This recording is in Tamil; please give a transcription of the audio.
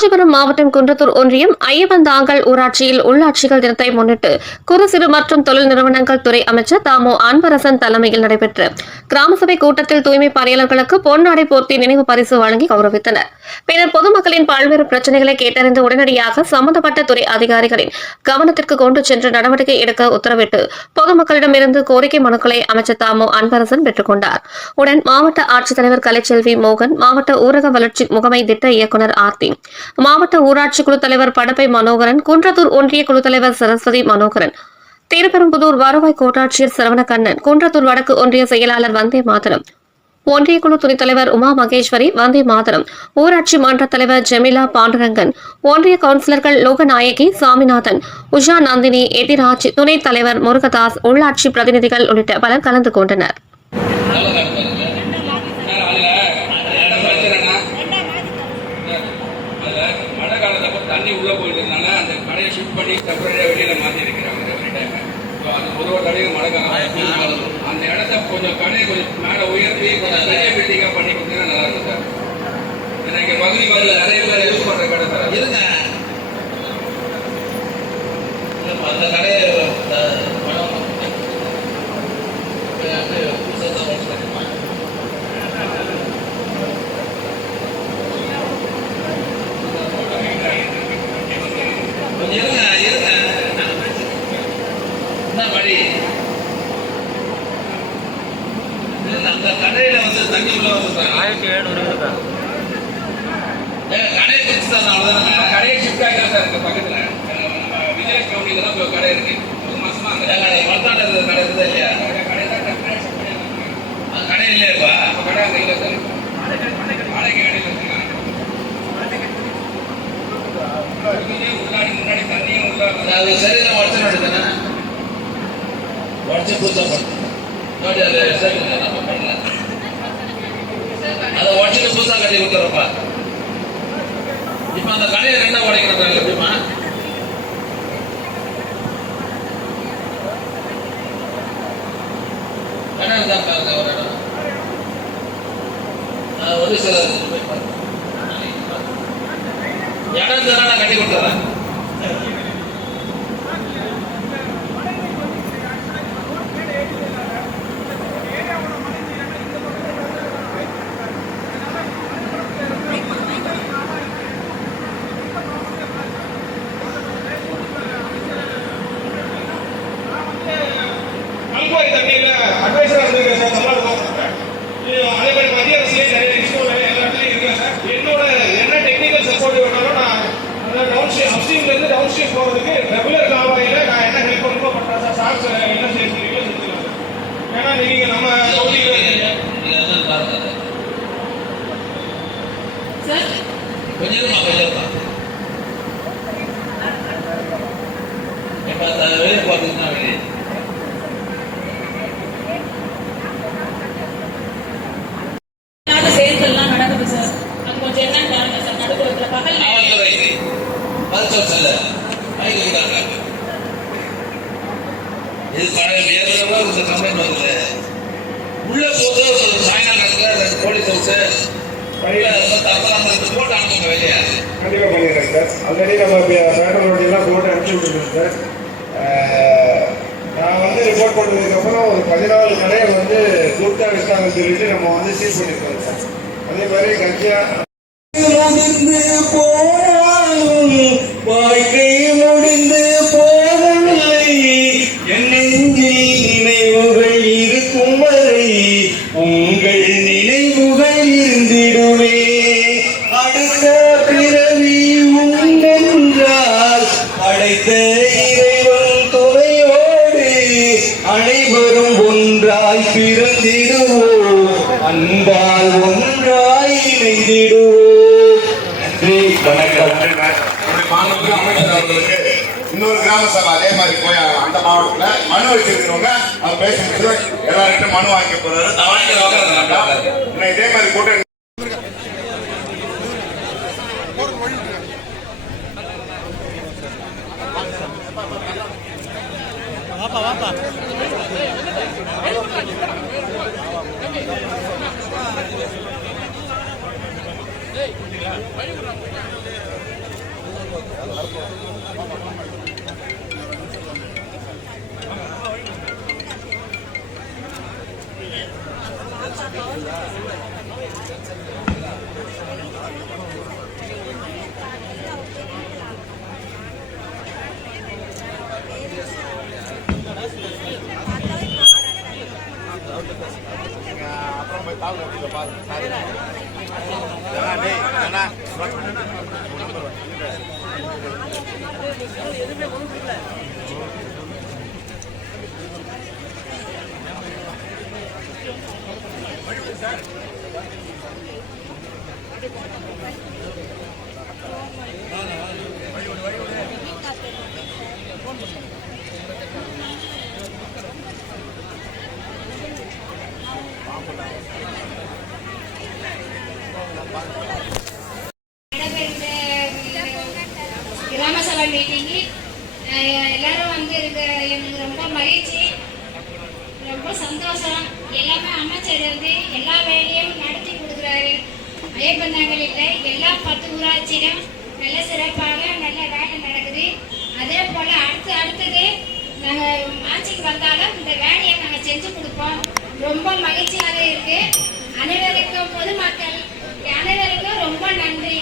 காஞ்சிபுரம் மாவட்டம் குன்றத்தூர் ஒன்றியம் ஐயவந்தாங்கல் ஊராட்சியில் உள்ளாட்சிகள் தினத்தை முன்னிட்டு குறு சிறு மற்றும் தொழில் நிறுவனங்கள் துறை அமைச்சர் தாமோ அன்பரசன் தலைமையில் நடைபெற்ற கிராம சபை கூட்டத்தில் தூய்மை பணியாளர்களுக்கு பொன்னாடை போர்த்தி நினைவு பரிசு வழங்கி கௌரவித்தனர். பின்னர் பொதுமக்களின் பல்வேறு பிரச்சனைகளை கேட்டறிந்து உடனடியாக சம்பந்தப்பட்ட துறை அதிகாரிகளின் கவனத்திற்கு கொண்டு சென்று நடவடிக்கை எடுக்க உத்தரவிட்டு பொதுமக்களிடமிருந்து கோரிக்கை மனுக்களை அமைச்சர் தாமோ அன்பரசன் பெற்றுக் கொண்டார். உடன் மாவட்ட ஆட்சித்தலைவர் கலைச்செல்வி மோகன், மாவட்ட ஊரக வளர்ச்சி முகமை திட்ட இயக்குநர் ஆர்த்தி, மாவட்ட ஊராட்சி குழு தலைவர் படப்பை மனோகரன், குன்றத்தூர் ஒன்றிய குழு தலைவர் சரஸ்வதி மனோகரன், திருப்பெரும்புதூர் வருவாய் கோட்டாட்சியர் சரவணக்கண்ணன், குன்றத்தூர் வடக்கு ஒன்றிய செயலாளர் வந்தே மாதரம், ஒன்றிய குழு துணைத் தலைவர் உமா மகேஸ்வரி வந்தே மாதரம், ஊராட்சி மன்ற தலைவர் ஜெமிலா பாண்டுரங்கன், ஒன்றிய கவுன்சிலர்கள் லோகநாயகி, சாமிநாதன், உஷா நந்தினி, எதிராஜ், துணைத் தலைவர் முருகதாஸ், உள்ளாட்சி பிரதிநிதிகள் உள்ளிட்ட பலர் கலந்து கொண்டனர். தண்ணி உள்ளே போயிட்டு இருந்தாங்க. அந்த கடையை ஷிஃப்ட் பண்ணி டெம்பரரியாக வெளியில் மாற்றி இருக்கிறாங்க. அது ஒரு கடையில் மழை காலம் அந்த இடத்த கொஞ்சம் கடையை கொஞ்சம் மேலே உயர்த்தி கொஞ்சம் பெரிய பில்டிங்காக பண்ணி கொடுத்தீங்கன்னா நல்லா இருக்கும் சார். ஏன்னா இங்கே பகுதி பகுதியில் நிறைய பேர் யூஸ் பண்ணுற கடை சார். இருங்க அந்த கடையை அந்த கடையில வந்து தண்ணி உள்ள வந்து 1700 இருக்கா கடையை பிடிச்சதுனால கடையை ஷிஃப்ட் ஆகிதான் சார் இருக்கு பக்கத்துல விஜய் கவுண்டில தான் கடை இருக்கு. ஒரு மாசமா அந்த மரத்தாண்ட கடை இருக்குதா இல்லையா? கடை தான் கடை இல்லையாப்பா? கடை அங்கே இல்லை சார். வாடகை கடையில் வச்சுருக்காங்க. முன்னாடி தண்ணியும் உள்ள அது சரி நான் உடச்சு நடத்தானே உடச்சு புதுசாக பண்ணேன். அதை உடச்சுட்டு புதுசாக கட்டி கொடுத்துறப்பா. இப்ப அந்த கடையை ரெண்டா உடைக்கிறாங்க. எப்படிமா கடை இருந்தாங்க ஒரு இடம் ஒரு சில இடம் தானே கட்டி கொடுத்துறேன். தண்ணியில் அட்வைசராக இருந்திருக்கேன் சார். நல்லா இருக்கும். அதே மாதிரி மத்திய அரசுலேயே நிறைய இஷ்யூ எல்லா இடத்துலையும் இருக்கேன் சார். என்னோட என்ன டெக்னிக்கல் சப்போர்ட் வேணாலும் நான் டவுன் ஸ்ட்ரீம் அப்ஸ்ட்ரீம்லேருந்து டவுன் ஸ்ட்ரீம் போகிறதுக்கு ரெகுலர் காவாயில் நான் என்ன ஹெல்ப் பண்ணணுமோ பண்ணுறேன் சார். சார்ஸ் என்ன செய்யறீங்களோ செஞ்சுக்கலாம் சார். ஏன்னா நீங்கள் நம்ம வெளியே பார்த்தீங்கன்னா வெளியே உள்ள போது சாயங்காலம் போலீஸ் ஹவுஸ் போட்டு அனுப்புங்க வெளியே. கண்டிப்பாக பண்ணிடுறேன் சார். ஆல்ரெடி நம்ம பேட்டர் ரோடெல்லாம் போட்டு அனுப்பிச்சி விட்டுருக்கோம் சார். நான் வந்து ரிப்போர்ட் பண்ணதுக்கப்புறம் ஒரு 14 கடையை வந்து கூப்பிட்டா விட்டாங்கன்னு சொல்லிட்டு நம்ம வந்து சீல் பண்ணியிருக்கோம் சார். அதே மாதிரி கட்சியா வாழ்க்கை முடிந்து போகவில்லை என் நெஞ்சில் நினைவுகள் இருக்கும் வரை உங்கள் நினைவுகள் இருந்திடுவே. அடுத்த பிறவி உண்டென்றால் படைத்த இறைவன் துணையோடு அனைவரும் ஒன்றாய் பிறந்திடுவோம், அன்பால் ஒன்றாய் இணைந்திடுவோம். இன்னொரு கிராம சபை அதே மாதிரி போய் அந்த மாவட்டத்துல மனு வச்சிருக்கிறவங்க அவங்க பேசுறது எல்லாருக்கிட்ட மனு வாங்கி போறாரு. இதே மாதிரி கூட்டம் Hey, அப்புறம் போய் தாவல் பாருங்க. கிராம சபை மீட்டிங்கு எல்லாரும் வந்து எனக்கு ரொம்ப மகிழ்ச்சி, ரொம்ப சந்தோஷம். எல்லாமே அமைச்சர் வந்து எல்லா வேலையும் நடத்தி கொடுக்குறாரு. ஐயப்பந்தாங்கல் இல்லை, எல்லா 10 ஊராட்சியிலும் நல்ல சிறப்பாக நல்ல வேலை நடக்குது. அதே போல் அடுத்தது நாங்கள் ஆட்சிக்கு வந்தாலும் இந்த வேலையை நாங்கள் செஞ்சு கொடுப்போம். ரொம்ப மகிழ்ச்சியாக இருக்கு. அனைவருக்கும் பொதுமக்கள் அனைவருக்கும் ரொம்ப நன்றி.